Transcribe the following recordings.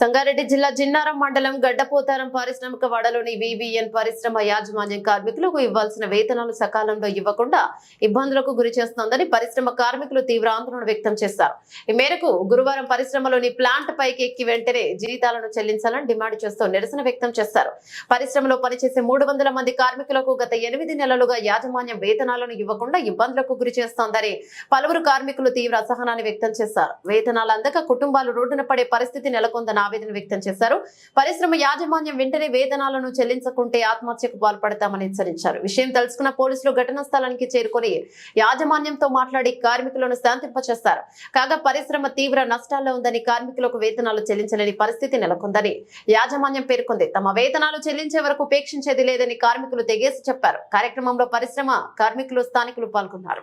సంగారెడ్డి జిల్లా జిన్నారం మండలం గడ్డపోతారం పారిశ్రామిక వాడలోని వివిఎన్ పరిశ్రమ యాజమాన్యం కార్మికులకు ఇవ్వాల్సిన వేతనాలు సకాలంలో ఇవ్వకుండా ఇబ్బందులకు గురి చేస్తోందని పరిశ్రమ కార్మికులు తీవ్ర ఆందోళన వ్యక్తం చేశారు. ఈ మేరకు గురువారం పరిశ్రమలోని ప్లాంట్ పైకి ఎక్కి వెంటనే జీతాలను చెల్లించాలని డిమాండ్ చేస్తూ నిరసన వ్యక్తం చేశారు. పరిశ్రమలో పనిచేసే మూడు వందల మంది కార్మికులకు గత ఎనిమిది నెలలుగా యాజమాన్యం వేతనాలను ఇవ్వకుండా ఇబ్బందులకు గురి చేస్తోందని పలువురు కార్మికులు తీవ్ర అసహనాన్ని వ్యక్తం చేశారు. వేతనాలు అందక కుటుంబాలు రోడ్డున పడే పరిస్థితి నెలకొందన ఆవేదన వ్యక్తం చేశారు. పరిశ్రమ యాజమాన్యం వెంటనే వేతనాలను చెల్లించకుంటే ఆత్మహత్యకు పాల్పడతామని హెచ్చరించారు. విషయం తెలుసుకున్న పోలీసులు ఘటనా స్థలానికి చేరుకొని యాజమాన్యంతో మాట్లాడి కార్మికులను శాంతింపచేస్తారు. కాగా పరిశ్రమ తీవ్ర నష్టాల్లో ఉందని కార్మికులకు వేతనాలు చెల్లించలేని పరిస్థితి నెలకొందని యాజమాన్యం పేర్కొంది. తమ వేతనాలు చెల్లించే వరకు ఉపేక్షించేది లేదని కార్మికులు తెగేసి చెప్పారు. కార్యక్రమంలో పరిశ్రమ కార్మికులు స్థానికులు పాల్గొన్నారు.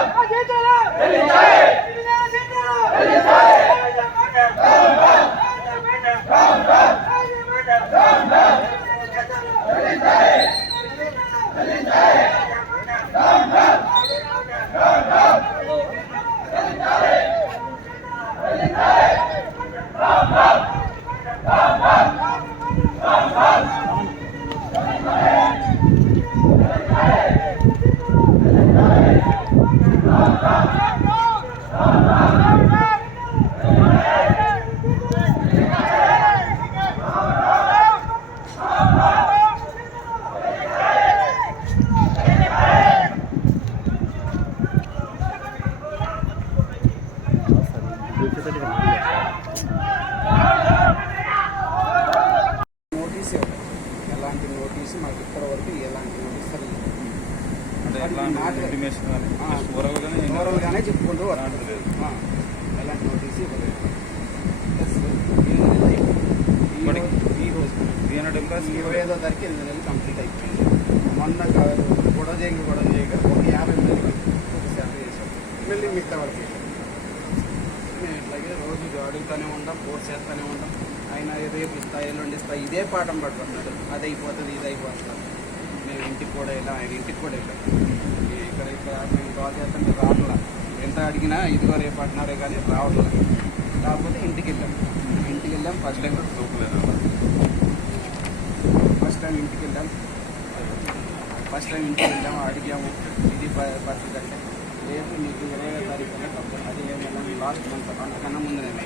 Notice ఎలాంటి నోటీస్? మాకు ఇప్పటి వరకు ఎలాంటి నోటీస్ ఓవరాల్గానే చెప్పుకుంటూ ఎలాంటి నోటీస్ ఇవ్వలేదు. ప్లస్ ఈ నెల ఈ మరి- రోజు- ఈ రోజు త్రీ హండ్రెడ్ ఎంప్లాయీస్ ఇరవై ఐదో తారీఖు ఎనిమిది నెలలు కంప్లీట్ అయిపోయింది. మొన్న గొడవ చేయక గొడవ చేయక ఒక యాభై మంది ఒక శాలరీ చేసాం మళ్ళీ మిగతా వేసాం. మేము ఇట్లాగే రోజు అడుగుతూనే ఉంటాం ఫోర్స్ చేస్తూనే ఉంటాం. ఆయన రేపు ఇస్తా ఎల్లుండి ఇస్తా ఇదే పాఠం పడుతున్నాడు అది అయిపోతుంది ఇది అయిపోతుంది మేము ఇంటికి కూడా వెళ్ళాం ఆయన ఇంటికి కూడా వెళ్ళాం. ఇక్కడ ఇక్కడ మేము కాల్ చేస్తుంటే రావట్లా. ఎంత అడిగినా ఇదిగో రేపు అంటున్నారే కానీ రావట్లా. కాకపోతే ఇంటికి వెళ్ళాం. ఇంటికి వెళ్ళాం ఫస్ట్ టైం చూపలేదు ఫస్ట్ టైం ఇంటికి వెళ్ళాం. ఫస్ట్ టైం ఇంటికి వెళ్ళాము అడిగాము ఇది పరిస్థితి అంటే. రేపు మీకు ఇరవై తారీఖు కల్లా కంప్లీట్ అది ఏమైనా లాస్ట్ మంత్ అంతకన్నా ముందు నేను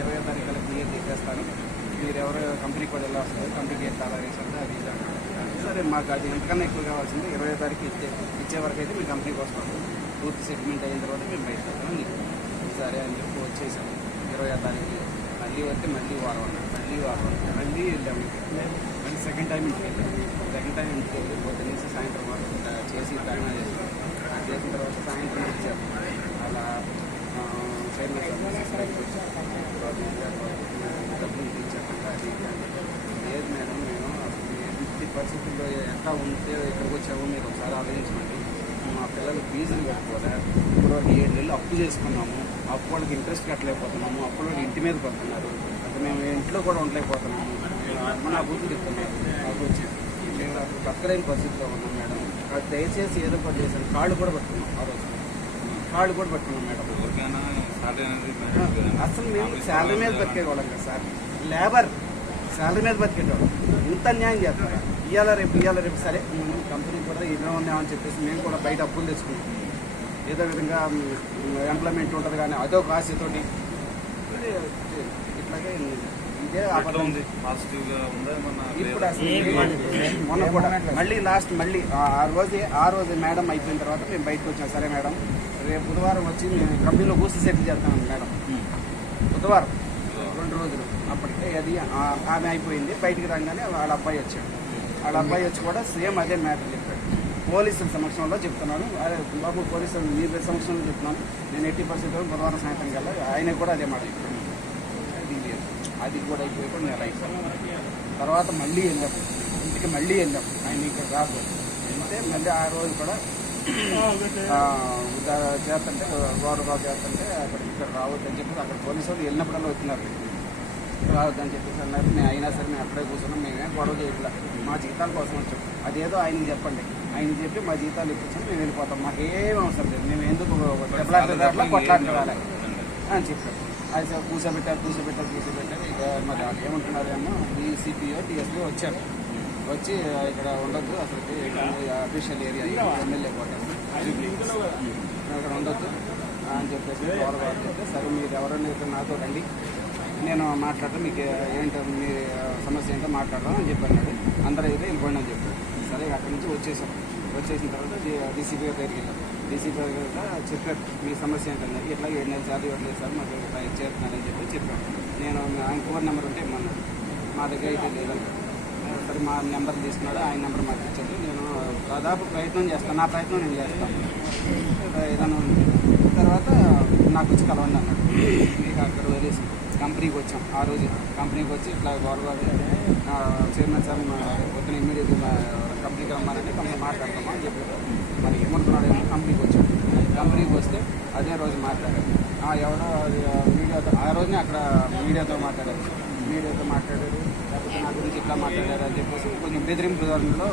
ఇరవై తారీఖు క్లియర్ చేసేస్తాను. మీరు ఎవరు కంపెనీకి కూడా వెళ్ళి వస్తారు కంపెనీకి ఎంత అలా అది సరే మాకు అది ఎంతకన్నా ఎక్కువ కావాల్సింది ఇరవై తారీఖు ఇచ్చే ఇచ్చే వరకు అయితే మీ కంపెనీకి వస్తాము. పూర్తి సెటిల్మెంట్ అయిన తర్వాత మేము బయటకు వెళ్తాం సరే అని చెప్పి వచ్చేసాము. ఇరవై తారీఖు మళ్ళీ వస్తే మళ్ళీ వారం అన్నారు. మళ్ళీ వారం మళ్ళీ వెళ్ళాము మళ్ళీ సెకండ్ టైం ఇంటికి వెళ్ళాము సెకండ్ టైం ఇంటికి వెళ్ళి పొద్దు నుంచి సాయంత్రం వరకు చేసి ప్రయాణం చేసాం. చేసిన తర్వాత సాయంత్రం వచ్చాము. అలా డబ్బులు ఇచ్చారంట అది లేదు మేడం మేము అసలు ఎట్టి పరిస్థితుల్లో ఎట్లా ఉంటే ఇక్కడికి వచ్చాము మీరు ఒకసారి ఆలోచించండి మా పిల్లలు ఫీజులు కట్టుకోలే ఇప్పుడు ఏడు నెలలు అప్పు చేసుకున్నాము అప్పు వాళ్ళకి ఇంట్రెస్ట్ కట్టలేకపోతున్నాము అప్పు వాళ్ళకి ఇంటి మీద పడుతున్నారు అసలు మేము ఇంట్లో కూడా ఉండలేకపోతున్నాము మన అభివృద్ధి ఇస్తున్నాము అభివృద్ధి మేము అసలు బతకలేని పరిస్థితిలో ఉన్నాం మేడం అది దయచేసి ఏదో ఒకటి చేశాను కాళ్ళు కూడా పట్టుకున్నాం. ఆ రోజు. కాళ్ళు కూడా పట్టుకున్నాం మేడం. అసలు మేము శాలరీ మీద బతికేవాళ్ళం కదా సార్. లేబర్ శాలరీ మీద బతికేటోళ్ళం. ఇంత అన్యాయం చేస్తారు ఇవాళ రేపు ఇవాళ రేపు సరే కంపెనీ కూడా ఇలా ఉన్నామని చెప్పేసి మేము కూడా బయట అప్పులు తెచ్చుకున్నాం. ఏదో విధంగా ఎంప్లాయ్మెంట్ ఉంటుంది కానీ అదొక ఆశతోటి. ఇట్లాగే ఉంది పాజిటివ్గా మొన్న కూడా మళ్ళీ లాస్ట్ మళ్ళీ ఆ ఆ రోజే ఆ రోజే మేడం అయిపోయిన తర్వాత మేము బయటకు వచ్చాం. సరే మేడం రేపు బుధవారం వచ్చి మేము కంపెనీలో కూర్చి సెటిల్ చేస్తాం మేడం. బుధవారం రెండు రోజులు అప్పటికే అది ఆ- ఆమె అయిపోయింది. బయటికి రాగానే వాళ్ళ అబ్బాయి వచ్చాడు. వాళ్ళ అబ్బాయి వచ్చి కూడా సేమ్ అదే మ్యాటర్ చెప్పాడు. పోలీసుల సమక్షంలో చెప్తున్నాను. అదే బాబు పోలీసులు మీ సమక్షంలో చెప్తున్నాను. నేను ఎయిటీ పర్సెంట్ బుధవారం సాయంత్రం కల్లా ఆయన కూడా అదే మాట లేదు అది కూడా అయిపోయి నెల అయిపోయింది. తర్వాత మళ్ళీ వెళ్ళాం. ఇంటికి మళ్ళీ వెళ్ళాం. ఆయన ఇక్కడ రాదు. వెళ్తే మళ్ళీ ఆ రోజు కూడా చేస్తుంటే గౌరవ చేస్తుంటే అక్కడ ఇక్కడ రావద్దని చెప్పేసి అక్కడ పోలీసు వాళ్ళు వెళ్ళినప్పుడల్లా వచ్చినారు. రావద్దని చెప్పేసి అన్నారు. మేము అయినా సరే మేము అక్కడే కూర్చున్నాం. మేమేం గొడవ చేయట్లా. మా జీతాల కోసం వచ్చాం అదేదో ఆయనకి చెప్పండి. ఆయన చెప్పి మా జీతాలు ఇప్పించాం మేము వెళ్ళిపోతాం. మాకు అవసరం లేదు. మేము ఎందుకు దెబ్బలాట్లా కొట్లాడుకోవాలి అని చెప్పారు. అది సార్ కూర్చోబెట్టారు కూర్చోబెట్టారు కూర్చోబెట్టారు ఇక మరి వాళ్ళు ఏమంటున్నారేమో డిసిపిఓ టీఎస్పీ వచ్చారు. వచ్చి ఇక్కడ ఉండొద్దు అసలు అఫీషియల్ ఏరియా ఎమ్మెల్యే క్వార్టర్ ఇక్కడ ఉండొద్దు అని చెప్పేసి గౌరవాలు చెప్తే సరే మీరు ఎవరైనా ఇక్కడ నాతో రండి. నేను మాట్లాడటం మీకు ఏంటో మీ సమస్య ఏంటో మాట్లాడడం అని చెప్పాను అందరూ అయితే వెళ్ళిపోండి అని చెప్పారు. సరే అక్కడి నుంచి వచ్చేసాం. వచ్చేసిన తర్వాత డీసీపీ దగ్గరికి వెళ్ళాం. డీసీ గారు దగ్గర చెప్పారు. మీ సమస్య ఏంటంటే ఇట్లా ఏడు నెలలు శాలరీ ఇవ్వట్లేదు సార్ మాకు ఇట్లా చేస్తున్నారని చెప్పి చెప్పాను నేను ఆయన ఫోన్ నెంబర్ ఉంటే ఇమ్మన్నాడు మా దగ్గర అయితే లేదండి సరే మా నెంబర్ తీసుకున్నాడు ఆయన నెంబర్ మాకు ఇచ్చాడు. నేను దాదాపు ప్రయత్నం చేస్తాను. నా ప్రయత్నం నేను చేస్తాను. ఏదైనా తర్వాత నాకు వచ్చి కలవండి అన్నాడు. మీకు అక్కడ వదిలేసి కంపెనీకి వచ్చాం. ఆ రోజు కంపెనీకి వచ్చి ఇట్లా గౌరవ చైర్మన్ సార్ మా పొద్దున ఇమ్మీడియట్గా కంపెనీకి రమ్మారంటే కంపెనీ మాట్లాడతామా అని చెప్పారు. మరి ఏమనుకున్నాడు ఏమో కంపెనీకి వచ్చాం. కంపెనీకి వస్తే అదే రోజు మాట్లాడారు. ఎవడో అది, మీడియాతో ఆ రోజునే అక్కడ మీడియాతో మాట్లాడారు. మీడియాతో మాట్లాడారు లేకపోతే నా గురించి ఇట్లా మాట్లాడారు అని చెప్పేసి కొంచెం బెదిరింపు ధోరణిలో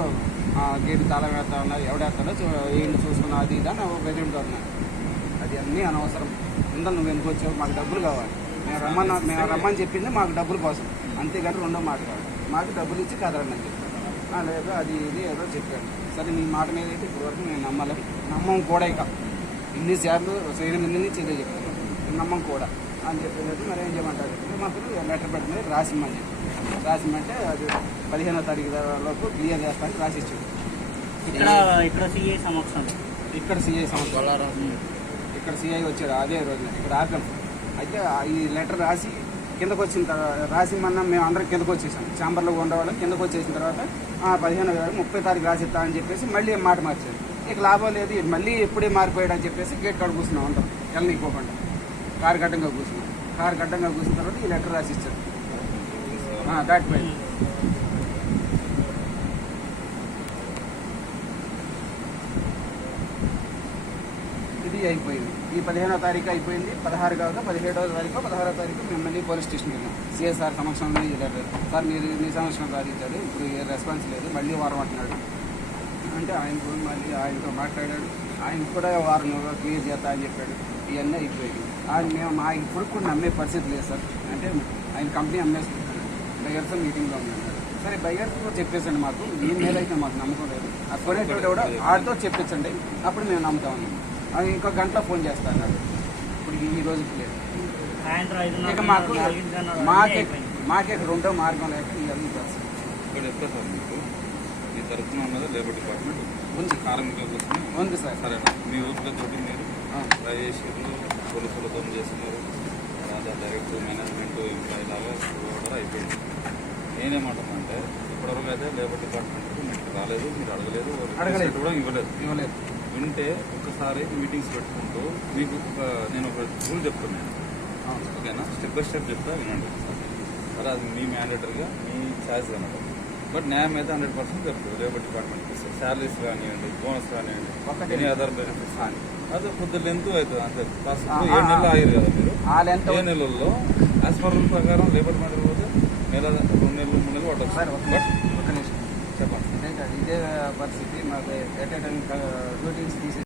గేట్ గేటు తాళం వేస్తా ఉన్నారు ఎవడేస్తాడో ఏంటి చూసుకున్నా అది ఇది అని బెదిరింపు ధోరణి అది అన్నీ అనవసరం. ఇందా నువ్వు ఎందుకు వచ్చావు? మాకు డబ్బులు కావాలి. మేము రమ్మన్న మేము రమ్మని చెప్పింది మాకు డబ్బుల కోసం. అంతేగాని రెండో మాట కాదు. మాకు డబ్బులు ఇచ్చి కదలండి అని చెప్పాను "ఆ, లేదు అది ఇది ఏదో చెప్పాడు సరే నీ మాట మీద అయితే ఇప్పటివరకు మేము నమ్మలేం నమ్మం కూడా ఇక. ఇన్నిసార్లు ఎనిమిది నుంచి ఇదే చెప్తాను నమ్మం కూడా. అని చెప్పేది మరి ఏం చేయమంటారు? మాకు లెటర్ పెట్టిన రాసిమ్మని చెప్పి రాసిమ్మంటే అది పదిహేనో తారీఖు లోపు క్లియర్ చేస్తానికి రాసిచ్చాడు ఇక్కడ ఇక్కడ సిఏ సమక్షం ఇక్కడ సిఐ సంవత్సరం ఇక్కడ సిఐ వచ్చాడు. అదే రోజు ఇక్కడ ఆర్గన్ అయితే ఈ లెటర్ రాసి కిందకు వచ్చిన తర్వాత రాసి మొన్న మేము అందరం కిందకు వచ్చేసాం. ఛాంబర్లో ఉండేవాళ్ళం. కిందకు వచ్చేసిన తర్వాత పదిహేను వేల ముప్పై తారీఖు రాసిస్తా అని చెప్పేసి మళ్ళీ మాట మార్చారు. ఇక లాభం లేదు మళ్ళీ ఎప్పుడే మారిపోయాడు అని చెప్పేసి గేట్ కాడ కూర్చున్నాం అందరం. వెళ్ళనీకోకుండా కారు గడ్డంగా కూర్చున్నాం. కారు గడ్డంగా కూర్చున్న తర్వాత ఈ లెటర్ రాసి ఇచ్చారు దాటిపోయింది. ఇది అయిపోయింది. ఈ పదిహేనో తారీఖు అయిపోయింది. పదహారు కాక పదిహేడో తారీఖు పదహారో తారీఖు మేము మళ్ళీ పోలీస్ స్టేషన్కి వెళ్ళాం. సిఎస్ఆర్ సమక్షంలో ఈ లెటర్ సార్ మీరు మీ సమక్షంలో రాసిచ్చారు ఇప్పుడు ఏ రెస్పాన్స్ లేదు. మళ్ళీ వారం అంటున్నాడు. అంటే ఆయన కూడా మళ్ళీ ఆయనతో మాట్లాడాడు. ఆయన కూడా వారం క్లియర్ చేస్తా అని చెప్పాడు. ఇవన్నీ అయిపోయాయి. ఆయన మేము మా ఇప్పుడు కూడా నమ్మే పరిస్థితి లేదు సార్. అంటే ఆయన కంపెనీ అమ్మేస్తున్నాడు బయర్స్ మీటింగ్లో ఉన్నాడు. సరే బయర్స్తో చెప్పేసండి మాకు. మీ మీద అయితే మాకు నమ్మకం లేదు. ఆ కొనేటోడు కూడా ఆడితో చెప్పించండి అప్పుడు మేము నమ్ముతామన్నాం అది ఇంకో గంటలో ఫోన్ చేస్తా అన్నాడు ఇప్పుడు ఈ రోజుకి లేదు. ఇక మాకు మాకే. మాకే రెండో మార్గం లేక ఇవన్నీ ఇక్కడ ఎక్కడ సార్ మీకు? మీ తరఫున ఉన్నది లేబర్ డిపార్ట్మెంట్? ఉంది. కార్మికుల కోసం ఉంది సార్. సరేనా మీ మీరు ఆ. ట్రై చేసారు పోలీసులతో చేస్తున్నారు. తర్వాత డైరెక్ట్ మేనేజ్మెంట్ ఎంప్లాయీ లాగా కూడా అయిపోయింది. నేనేమంటానంటే ఇప్పటివరకు అయితే లేబర్ డిపార్ట్మెంట్ మీకు రాలేదు మీరు అడగలేదు. కూడా ఇవ్వలేదు. ఇవ్వలేదు. వింటే ఒకసారి మీటింగ్స్ పెట్టుకుంటూ మీకు ఒక నేను ఒక రూల్ చెప్తున్నాను ఓకేనా? స్టెప్ బై స్టెప్ చెప్తా వినండి సరే అది మీ మ్యాండేటరీగా మీ ఛాయిస్ అనమాట బట్ న్యాయం అయితే హండ్రెడ్ పర్సెంట్ జరుగుతుంది. లేబర్ డిపార్ట్మెంట్కి శాలరీస్ కానివ్వండి బోనస్ కానివ్వండి ఒక్కటే. ఎనీ అదర్ బెనిఫిట్స్ కానీ అది కొద్ది లెంత్ అవుతుంది అంతే. ఆ, ఏడు నెలలు ఆగారు కదా మీరు? ఏ నెలల్లో? యాజ్ పర్ రూల్ ప్రకారం లేబర్ మ్యాటర్ పోతే నెల రెండు నెలలు మూడు నెలలు ఒక బట్ ఇదే ఇదే పరిస్థితి మాకు ఎట్ టైం రూటీన్స్ తీసే